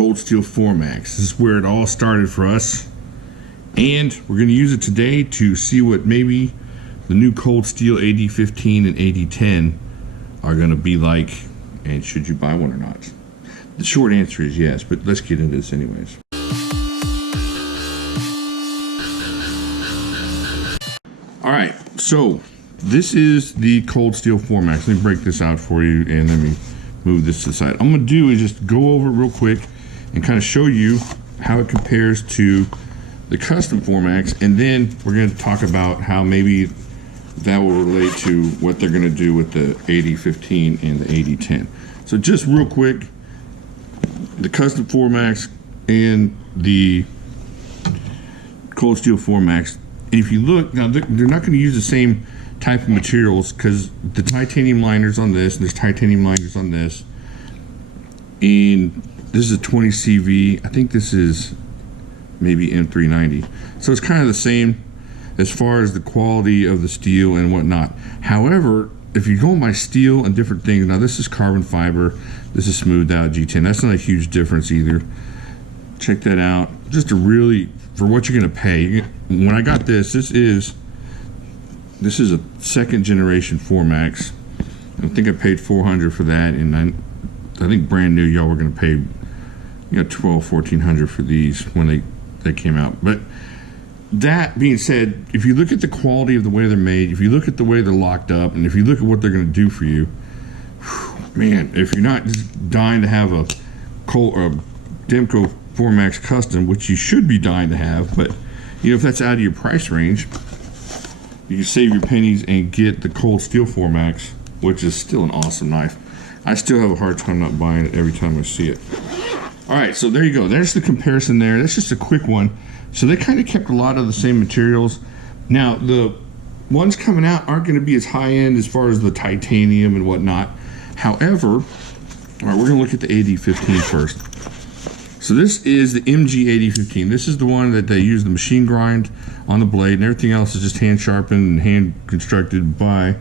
cold steel Formax. This is where it all started for us, and we're going to use it today to see what maybe the new cold steel AD15 and AD10 are going to be like, and should you buy one or not. The short answer is yes, but let's get into this anyways. All right, so this is the cold steel Formax. Let me break this out for you and let me move this to the side. I'm gonna do is just go over it real quick and kind of show you how it compares to the custom Formax, and then we're gonna talk about how maybe that will relate to what they're gonna do with the AD15 and the AD10. So just real quick, the custom Formax and the cold steel Formax, if you look, now they're not gonna use the same type of materials because the titanium liners on this, and there's titanium liners on this, and this is a 20 CV. I think this is maybe M390. So it's kind of the same as far as the quality of the steel and whatnot. However, if you go by steel and different things, now this is carbon fiber, this is smoothed out G10. That's not a huge difference either. Check that out. Just a really, for what you're gonna pay. When I got this, this is a second generation Formax. I think I paid $400 for that, and I think brand new y'all were gonna pay, you know, $1,200-$1,400 for these when they came out. But that being said, if you look at the quality of the way they're made, if you look at the way they're locked up, and if you look at what they're gonna do for you, man, if you're not just dying to have a Demco Formax custom, which you should be dying to have, but you know, if that's out of your price range, you can save your pennies and get the cold steel Formax, which is still an awesome knife. I still have a hard time not buying it every time I see it. All right, so there you go. There's the comparison there. That's just a quick one. So they kind of kept a lot of the same materials. Now, the ones coming out aren't going to be as high end as far as the titanium and whatnot. However, all right, we're going to look at the AD15 first. So this is the MG AD15. This is the one that they use the machine grind on the blade, and everything else is just hand sharpened and hand constructed by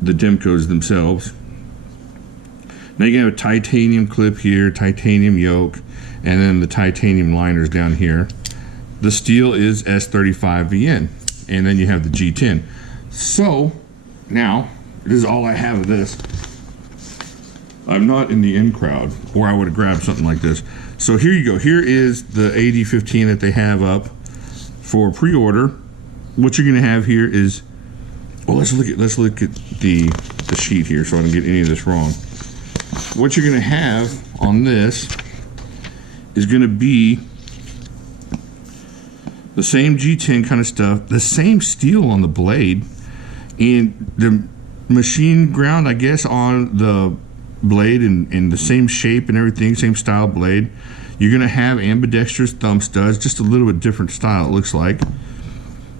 the Demcos themselves. Now you have a titanium clip here, titanium yoke, and then the titanium liners down here. The steel is S35VN, and then you have the G10. So now, this is all I have of this. I'm not in the in crowd, or I would have grabbed something like this. So here you go. Here is the AD15 that they have up for pre-order. What you're going to have here is, well, let's look at the sheet here so I don't get any of this wrong. What you're going to have on this is going to be the same G10 kind of stuff, the same steel on the blade, and the machine ground, I guess, on the blade and the same shape and everything, same style blade. You're going to have ambidextrous thumb studs, just a little bit different style it looks like.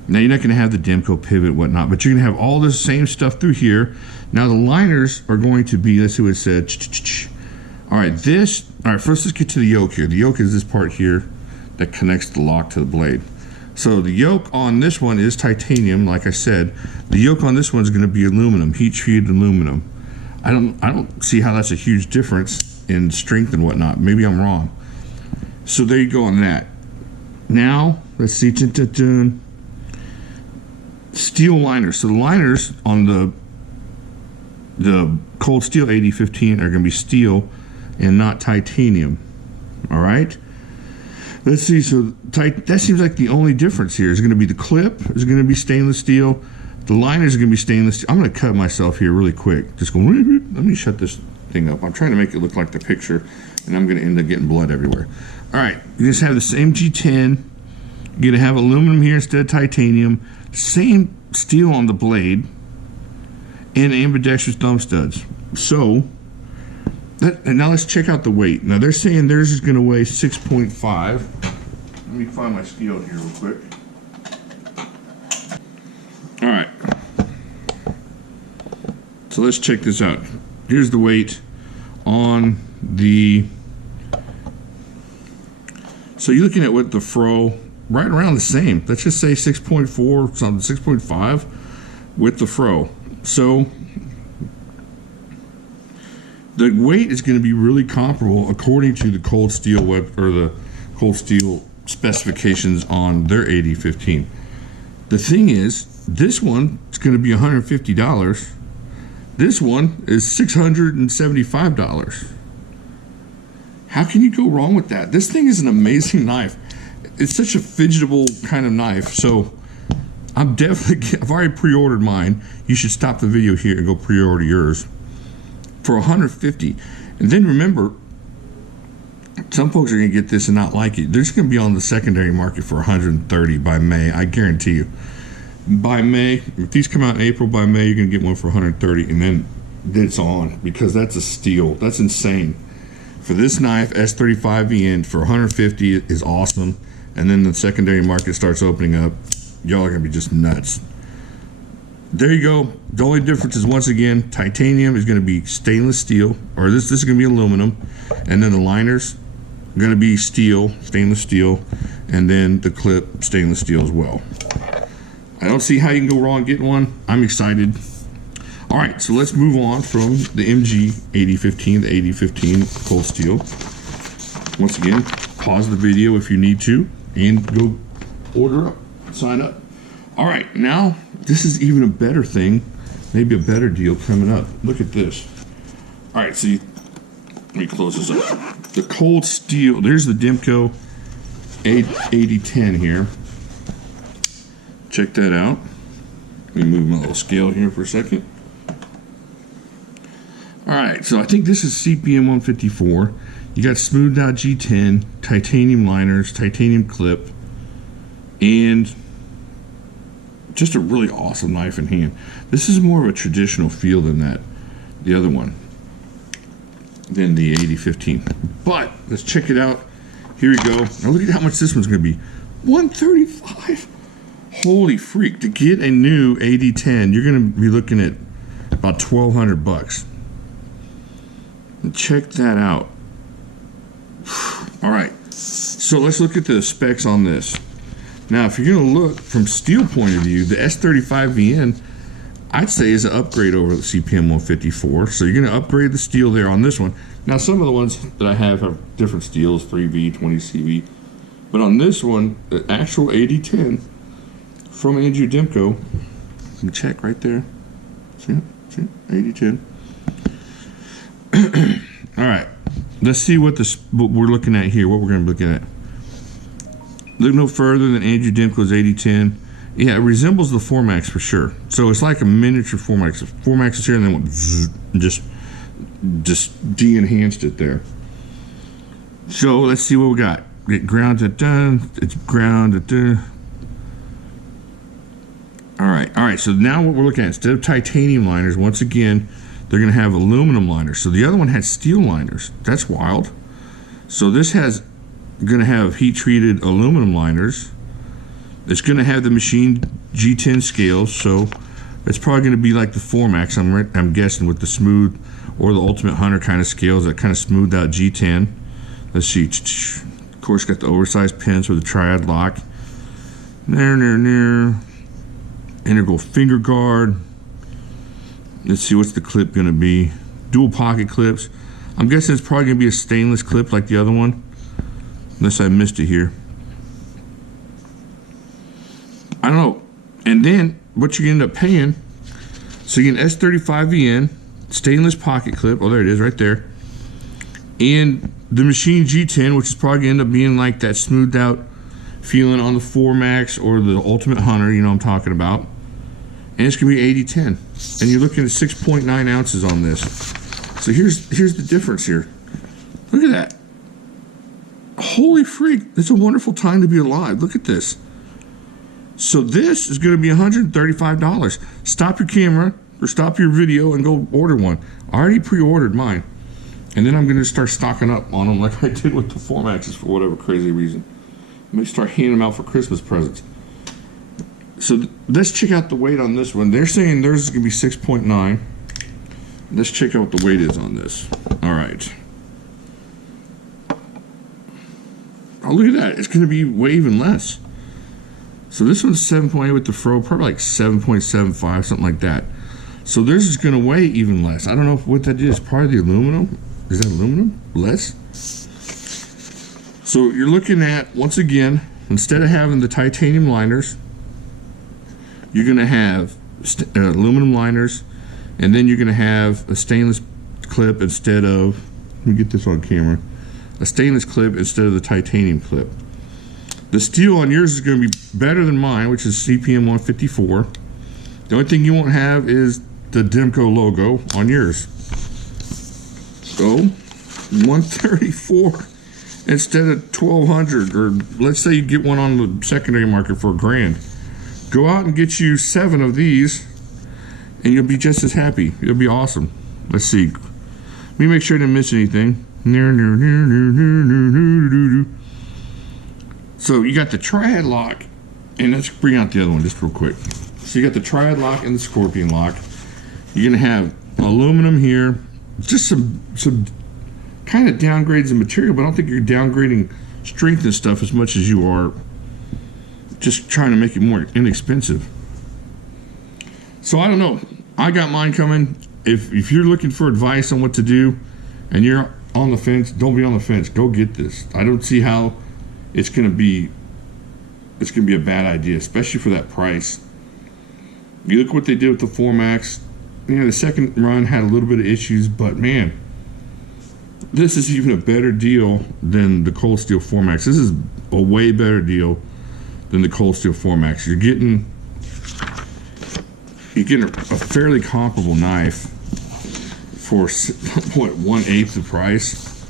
Now you're not going to have the Demco pivot whatnot, but you're going to have all this same stuff through here. Now the liners are going to be, let's see what it said. All right, first let's get to the yoke here. The yoke is this part here that connects the lock to the blade. So the yoke on this one is titanium, like I said. The yoke on this one is going to be aluminum, heat treated aluminum. I don't see how that's a huge difference in strength and whatnot. Maybe I'm wrong. So there you go on that. Now let's see. Steel liners. So the liners on the cold steel AD15 are going to be steel and not titanium. All right. Let's see. So that seems like the only difference here is going to be the clip is going to be stainless steel. The liners are going to be stainless steel. I'm going to cut myself here really quick. Just go. Let me shut this thing up. I'm trying to make it look like the picture, and I'm going to end up getting blood everywhere. All right. You just have the same G10. You're going to have aluminum here instead of titanium. Same steel on the blade, and ambidextrous thumb studs. So, and now let's check out the weight. Now they're saying theirs is going to weigh 6.5. Let me find my scale here real quick. All right. So let's check this out. Here's the weight on the. So you're looking at what the fro. Right around the same. Let's just say 6.4 something, 6.5 with the fro. So The weight is going to be really comparable according to the Cold Steel or the Cold Steel specifications on their AD15. The thing is, this one is going to be $150. This one is $675. How can you go wrong with that? This thing is an amazing knife. It's such a fidgetable kind of knife. So I've already pre-ordered mine. You should stop the video here and go pre-order yours for $150. And then remember, some folks are going to get this and not like it. They're just going to be on the secondary market for $130 by May. I guarantee you. By May, if these come out in April, by May you're going to get one for $130, and then it's on, because that's a steal. That's insane. For this knife, S35VN for $150 is awesome, and then the secondary market starts opening up. Y'all are going to be just nuts. There you go. The only difference is, once again, titanium is going to be stainless steel, or this is going to be aluminum, and then the liners are going to be steel, stainless steel, and then the clip stainless steel as well. I don't see how you can go wrong getting one. I'm excited. All right, so let's move on from the MG AD15, the AD15 Cold Steel. Once again, pause the video if you need to, and go order up, sign up. All right, now this is even a better thing, maybe a better deal coming up. Look at this. All right, see, let me close this up. The Cold Steel, there's the Dimco AD10 here. Check that out. Let me move my little scale here for a second. Alright, so I think this is CPM 154. You got smoothed out G10, titanium liners, titanium clip, and just a really awesome knife in hand. This is more of a traditional feel than the other one, than the AD15. But let's check it out. Here we go. Now look at how much this one's going to be. $135. Holy freak, to get a new AD10, you're going to be looking at about $1,200. And check that out. All right, so let's look at the specs on this. Now, if you're going to look from steel point of view, the S35VN, I'd say, is an upgrade over the CPM 154. So you're going to upgrade the steel there on this one. Now, some of the ones that I have different steels, 3V, 20CV. But on this one, the actual AD10, from Andrew Dimco, you can check right there. See it? See it? AD10. All right, let's see what we're looking at here. What we're going to be looking at. Look no further than Andrew Dimco's AD10. Yeah, it resembles the Formax for sure. So it's like a miniature Formax. Formax is here, and then went zzz, just de-enhanced it there. So let's see what we got. Get grounded done. It's grounded done. All right, so now what we're looking at, instead of titanium liners, once again, they're going to have aluminum liners. So the other one had steel liners. That's wild. So this has going to have heat-treated aluminum liners. It's going to have the machined G10 scales, so it's probably going to be like the Formax, I'm guessing, with the smooth, or the Ultimate Hunter kind of scales that kind of smoothed out G10. Let's see. Of course, got the oversized pins with the triad lock. There. Integral finger guard. Let's see, what's the clip going to be? Dual pocket clips. I'm guessing it's probably going to be a stainless clip like the other one, unless I missed it here. I don't know. And then what you end up paying, so you get an S35VN stainless pocket clip. Oh, there it is right there. And the machine G10, which is probably going to end up being like that smoothed out feeling on the Formax or the Ultimate Hunter, you know what I'm talking about. And it's going to be AD10. And you're looking at 6.9 ounces on this. So here's the difference here. Look at that. Holy freak. It's a wonderful time to be alive. Look at this. So this is going to be $135. Stop your camera or stop your video and go order one. I already pre-ordered mine. And then I'm going to start stocking up on them like I did with the Formaxes for whatever crazy reason. I'm going to start handing them out for Christmas presents. So let's check out the weight on this one. They're saying theirs is going to be 6.9. Let's check out what the weight is on this. All right. Oh, look at that. It's going to be way even less. So this one's 7.8 with the Fro, probably like 7.75, something like that. So this is going to weigh even less. I don't know what that is. Probably the aluminum. Is that aluminum? Less? So you're looking at, once again, instead of having the titanium liners, you're going to have aluminum liners, and then you're going to have a stainless clip instead of, let me get this on camera, a stainless clip instead of the titanium clip. The steel on yours is going to be better than mine, which is CPM 154. The only thing you won't have is the Demco logo on yours. So 134 instead of 1200, or let's say you get one on the secondary market for $1,000. Go out and get you 7 of these and you'll be just as happy. It'll be awesome. Let's see. Let me make sure I didn't miss anything. So you got the triad lock, and let's bring out the other one just real quick. So you got the triad lock and the scorpion lock. You're gonna have aluminum here, just some kind of downgrades in material, but I don't think you're downgrading strength and stuff as much as you are just trying to make it more inexpensive. So I don't know. I got mine coming. If you're looking for advice on what to do and you're on the fence, don't be on the fence. Go get this. I don't see how it's gonna be a bad idea, especially for that price. You look what they did with the 4MAX. You know, the second run had a little bit of issues, but man, this is even a better deal than the Cold Steel 4MAX. This is a way better deal than the Cold Steel 4MAX. You're getting a fairly comparable knife for what, 1/8 the price.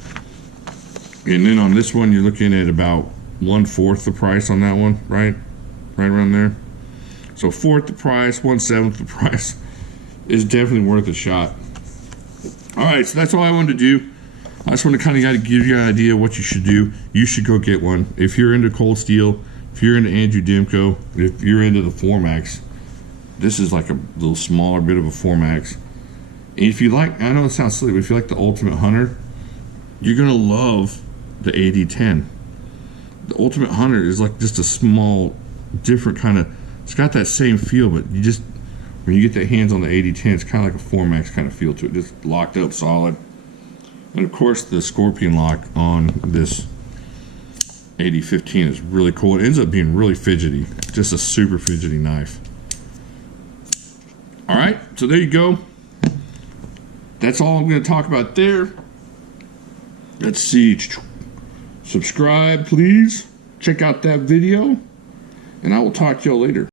And then on this one, you're looking at about 1/4 the price on that one, right around there. So 1/4 the price, 1/7 the price is definitely worth a shot. All right, so that's all I wanted to do. I just want to kind of give you an idea of what you should do. You should go get one. If you're into Cold Steel, if you're into Andrew Demko, if you're into the 4MAX, this is like a little smaller bit of a 4MAX. And if you like, I know it sounds silly, but if you like the Ultimate Hunter, you're gonna love the AD10. The Ultimate Hunter is like just a small, different kind of, it's got that same feel, but you just, when you get the hands on the AD10, it's kind of like a 4MAX kind of feel to it, just locked up solid. And of course the Scorpion lock on this AD15 is really cool. It ends up being really fidgety, just a super fidgety knife. All right, so there you go. That's all I'm going to talk about there. Let's see. Subscribe, please. Check out that video, and I will talk to y'all later.